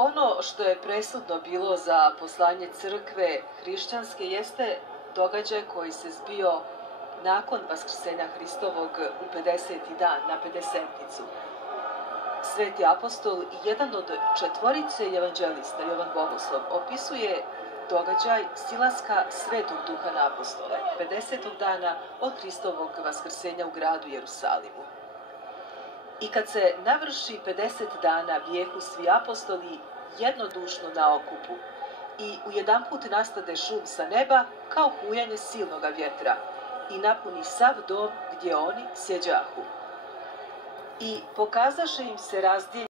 Ono što je presudno bilo za poslanje crkve hrišćanske jeste događaj koji se zbio nakon vaskrsenja Hristovog u 50. dan, na Pedesetnicu. Sveti apostol i jedan od četvorice evanđelista, Jovan Bogoslov, opisuje događaj silaska Svetog Duha na apostole, 50. dana od Hristovog vaskrsenja u gradu Jerusalimu. I kad se navrši 50 dana, bijehu svi apostoli jednodušno na okupu i ujedanput nastade šum sa neba kao hujanje silnoga vjetra i napuni sav dom gdje oni sjeđahu. I pokazaše im se razdijeljeni